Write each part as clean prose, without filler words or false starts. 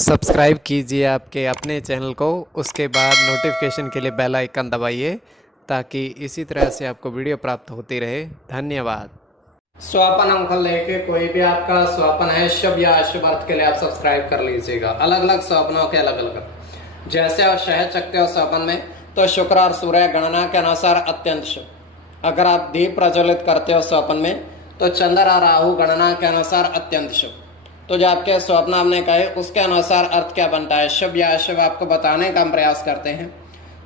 Subscribe कीजिए आपके अपने चैनल को, उसके बाद नोटिफिकेशन के लिए बेल आइकन दबाइए ताकि इसी तरह से आपको वीडियो प्राप्त होती रहे। धन्यवाद। स्वपन अंक लेके कोई भी आपका स्वपन है शुभ या अशुभ अर्थ के लिए आप सब्सक्राइब कर लीजिएगा। अलग अलग स्वप्नों के अलग अलग जैसे आप शहद चखते हो स्वपन में, तो शुक्र और सूर्य गणना के अनुसार अत्यंत शुभ। अगर आप दीप प्रज्वलित करते हो स्वपन में, तो चंद्र और राहु गणना के अनुसार अत्यंत शुभ। तो जो आपके स्वप्न हमने कहे उसके अनुसार अर्थ क्या बनता है, शुभ या अशुभ, आपको बताने का हम प्रयास करते हैं।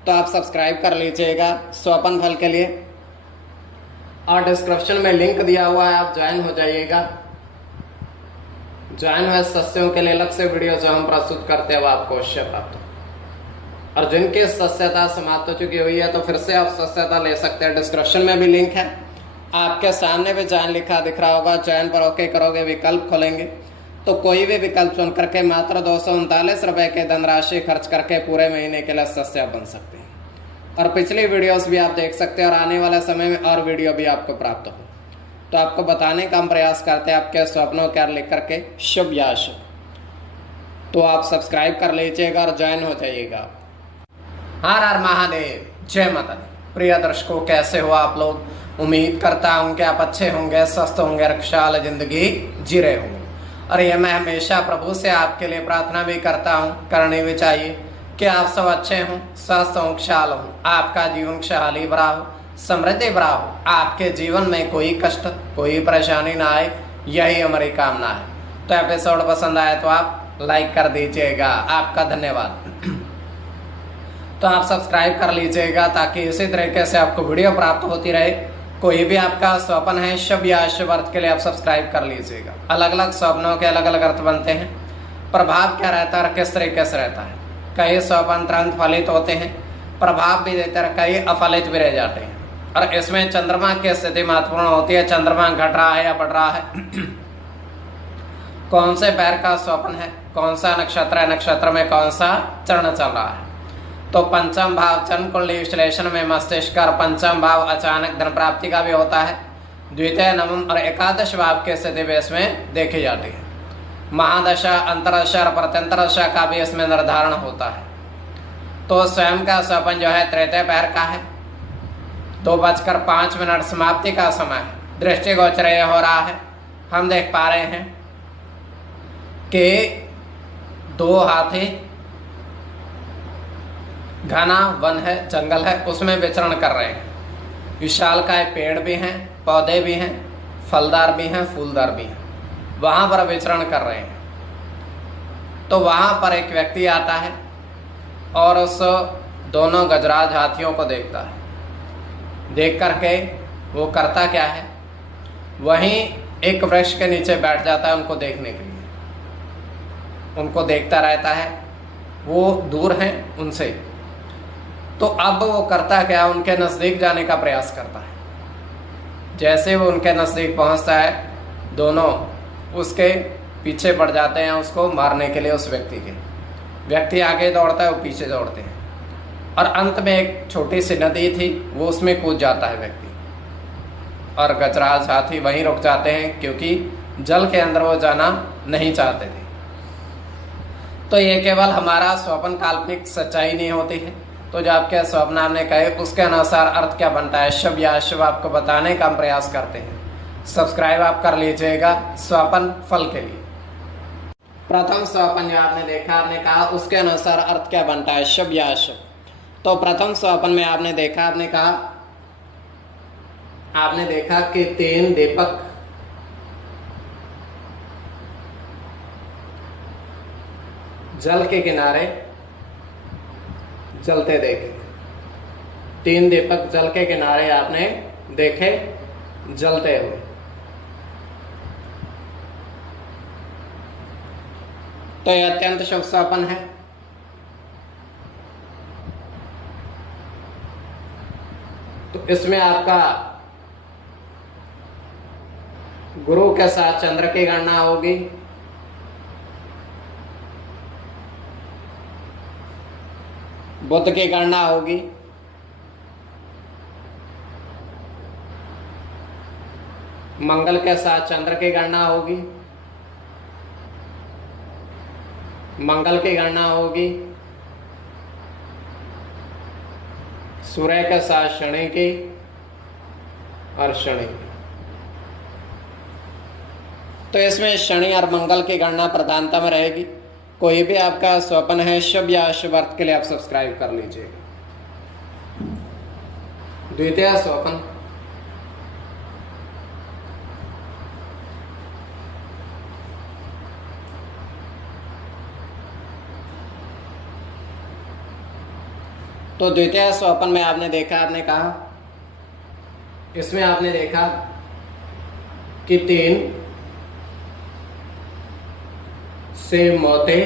तो आप सब्सक्राइब कर लीजिएगा स्वपन फल के लिए, और डिस्क्रिप्शन में लिंक दिया हुआ है, आप ज्वाइन हो जाइएगा। ज्वाइन हुए सदस्यों के लिए अलग से वीडियो जो हम प्रस्तुत करते हैं वो आपको अवश्य प्राप्त हो। और जिनकी सदस्यता समाप्त हो चुकी हुई है तो फिर से आप सदस्यता ले सकते हैं। डिस्क्रिप्शन में भी लिंक है, आपके सामने भी ज्वाइन लिखा दिख रहा होगा। ज्वाइन पर ओके करोगे, विकल्प खोलेंगे तो कोई भी विकल्प चुन करके मात्र 239 रुपए के धनराशि खर्च करके पूरे महीने के लिए सदस्य बन सकते हैं। और पिछली वीडियोस भी आप देख सकते हैं और आने वाले समय में और वीडियो भी आपको प्राप्त हो। तो आपको बताने का हम प्रयास करते हैं आपके स्वप्नों क्या लेकर के, शुभ या अशुभ। तो आप सब्सक्राइब कर लीजिएगा और ज्वाइन हो जाइएगा। हर हर महादेव, जय माता दी। प्रिय दर्शकों, कैसे हो आप लोग? उम्मीद करता हूं कि आप अच्छे होंगे, स्वस्थ होंगे, खुशहाल जिंदगी जी रहे होंगे। और ये मैं हमेशा प्रभु से आपके लिए प्रार्थना भी करता हूँ, करनी भी चाहिए कि आप सब अच्छे हों, स्वस्थ हों, खुशहाल हों, आपका जीवन खुशहाली भरा हो, समृद्धि भरा हो, आपके जीवन में कोई कष्ट कोई परेशानी ना आए, यही हमारी कामना है। तो एपिसोड पसंद आए तो आप लाइक कर दीजिएगा, आपका धन्यवाद। तो आप सब्सक्राइब कर लीजिएगा ताकि इसी तरीके से आपको वीडियो प्राप्त होती रहे। कोई भी आपका स्वप्न है शुभ या अशुभ अर्थ के लिए आप सब्सक्राइब कर लीजिएगा। अलग अलग स्वप्नों के अलग अलग अर्थ बनते हैं, प्रभाव क्या रहता है और किस तरीके से रहता है। कई स्वप्न तुरंत फलित होते हैं, प्रभाव भी देते हैं, कई अफलित भी रह जाते हैं। और इसमें चंद्रमा की स्थिति महत्वपूर्ण होती है। चंद्रमा घट रहा है या बढ़ रहा है, कौन से पैर का स्वप्न है, कौन सा नक्षत्र है, नक्षत्र में कौन सा चरण चल रहा है। तो पंचम भाव जन्म कुंडली विश्लेषण में मस्तिष्क और पंचम भाव अचानक धन प्राप्ति का भी होता है। द्वितीय, नवम और एकादश भाव की स्थिति भी इसमें देखी जाती है। महादशा, अंतरदशा और प्रत्यंतरदशा का भी इसमें निर्धारण होता है। तो स्वयं का स्वप्न जो है तृतीय पैर का है। 2:05 समाप्ति का समय है। दृष्टिगोचर हो रहा है, हम देख पा रहे हैं कि 2 हाथी, घना वन है, जंगल है, उसमें विचरण कर रहे हैं। विशालकाय पेड़ भी हैं, पौधे भी हैं, फलदार भी हैं, फूलदार भी हैं, वहां पर विचरण कर रहे हैं। तो वहां पर एक व्यक्ति आता है और उस दोनों गजराज हाथियों को देखता है। देख करके वो करता क्या है, वहीं एक वृक्ष के नीचे बैठ जाता है उनको देखने के लिए। उनको देखता रहता है, वो दूर हैं उनसे। तो अब वो करता क्या, उनके नज़दीक जाने का प्रयास करता है। जैसे वो उनके नज़दीक पहुंचता है, दोनों उसके पीछे पड़ जाते हैं उसको मारने के लिए। उस व्यक्ति आगे दौड़ता है, वो पीछे दौड़ते हैं। और अंत में एक छोटी सी नदी थी, वो उसमें कूद जाता है व्यक्ति। और गजराज हाथी वहीं रुक जाते हैं क्योंकि जल के अंदर वो जाना नहीं चाहते थे। तो ये केवल हमारा स्वप्न काल्पनिक सच्चाई नहीं होती है। तो जो आपके स्वप्न हमने कहे उसके अनुसार अर्थ क्या बनता है, शुभ या अशुभ, आपको बताने का हम प्रयास करते हैं। सब्सक्राइब आप कर लीजिएगा स्वपन फल के लिए। प्रथम स्वपन जो आपने देखा, आपने कहा उसके अनुसार अर्थ क्या बनता है, शुभ या अशुभ। तो प्रथम स्वपन में आपने देखा, आपने देखा कि 3 दीपक जल के किनारे जलते देखे। 3 दीपक जल के किनारे आपने देखे जलते हुए। तो यह अत्यंत शुभ स्वप्न है। तो इसमें आपका गुरु के साथ चंद्र की गणना होगी। बुध की गणना होगी, मंगल के साथ चंद्र की गणना होगी, मंगल की गणना होगी, सूर्य के साथ शनि की और शनि की। तो इसमें शनि और मंगल की गणना प्रधानता में रहेगी। कोई भी आपका स्वप्न है शुभ या अशुभ अर्थ के लिए आप सब्सक्राइब कर लीजिएगा। द्वितीय स्वप्न, तो द्वितीय स्वप्न में आपने देखा, आपने कहा, इसमें आपने देखा कि 3 से मोते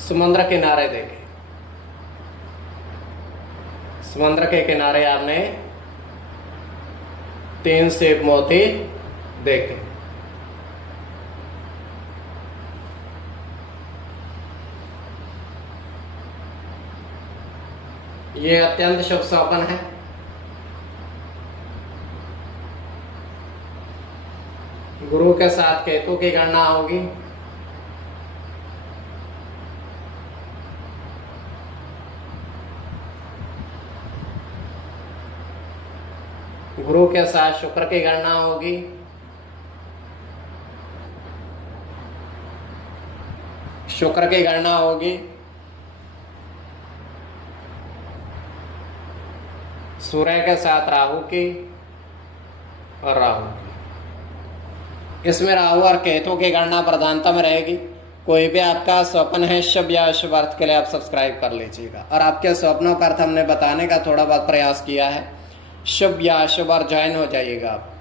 समुद्र किनारे देखे। समुद्र के किनारे आपने 3 सेब मोती देखे। ये अत्यंत शुभ स्वप्न है। गुरु के साथ केतु की गणना होगी। गुरु के साथ शुक्र की गणना होगी। शुक्र की गणना होगी। सूर्य के साथ राहु की और राहु की। इसमें राहु और केतु की गणना प्रधानता में रहेगी। कोई भी आपका स्वप्न है शुभ या अशुभ अर्थ के लिए आप सब्सक्राइब कर लीजिएगा। और आपके स्वप्नों का अर्थ हमने बताने का थोड़ा बहुत प्रयास किया है। शुभ या अशुभ अर्थ ज्वाइन हो जाइएगा आप।